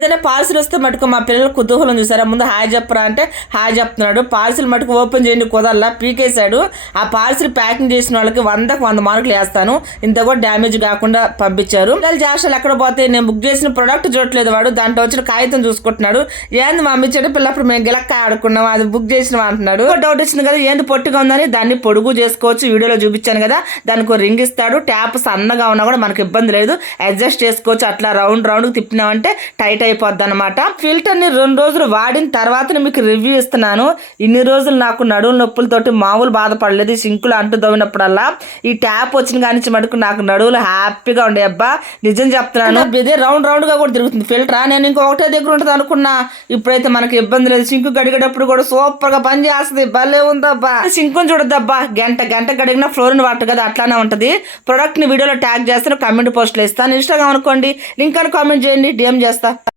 ఏదైనా పార్సిల్ వస్తే మటుకు మా పిల్లలు కుతూహలం చూసారా, ముందు హాయ్ చెప్పరా అంటే హాయ్ చెప్తున్నాడు. పార్సిల్ మటుకు ఓపెన్ చేయండి కుదరలా, పీకేశాడు. ఆ పార్సిల్ ప్యాకింగ్ చేసిన వాళ్ళకి 100కి 100 మార్కులు వేస్తాను. ఇంత కూడా డ్యామేజ్ కాకుండా పంపించారు. పిల్లలు జాస్టాలు ఎక్కడ పోతే నేను బుక్ చేసిన ప్రోడక్ట్ చూడట్లేదు, వాడు దాంట్లో వచ్చిన కాగితం చూసుకుంటున్నాడు. ఏంది మా అమ్మ చెడు పిల్లప్పుడు మేము గిలక్కాయ ఆడుకున్నాం, అది బుక్ చేసినాం అంటున్నాడు. డౌట్ వచ్చింది కదా ఏంది పొట్టిగా ఉందని, దాన్ని పొడుగు చేసుకోవచ్చు, వీడియోలో చూపించాను కదా. దానికి రింగ్ ఇస్తాడు, ట్యాప్ సన్నగా ఉన్నా కూడా మనకు ఇబ్బంది లేదు, అడ్జస్ట్ చేసుకోవచ్చు. అట్లా రౌండ్ రౌండ్ తిప్పినామంటే టైట్ అయిపోద్ది అనమాట. ఫిల్టర్ ని 2 రోజులు వాడిన తర్వాత మీకు రివ్యూ ఇస్తున్నాను. ఇన్ని రోజులు నాకు నడుము నొప్పులతోటి మామూలు బాధపడలేదు. సింకులు అంటు దవ్వినప్పుడల్లా ఈ ట్యాప్ వచ్చిన కానీ మటుకు నాకు నడువులు హ్యాపీగా ఉండే. అబ్బా నిజం చెప్తున్నాను, ఇదే రౌండ్ రౌండ్ గా కూడా తిరుగుతుంది ఫిల్టర్. నేను ఇంకొకటే దగ్గర ఉంటుంది అనుకున్నా, ఇప్పుడైతే మనకి ఇబ్బంది లేదు. సింకు గడిగేటప్పుడు కూడా సూపర్ గా పని చేస్తుంది, భలే ఉందబ్బా. సింకుని చూడద్దబ్బా, గంట గడిగిన ఫ్లోరిన్ వాటర్ కదా అట్లానే ఉంటది. ప్రొడక్ట్ ని వీడియోలో ట్యాగ్ చేస్తాను, కమెంట్ పోస్ట్లో ఇస్తాను. ఇన్స్టాగ్రామ్ అనుకోండి, లింక్ అని కామెంట్ చేయండి, డిఎం చేస్తా.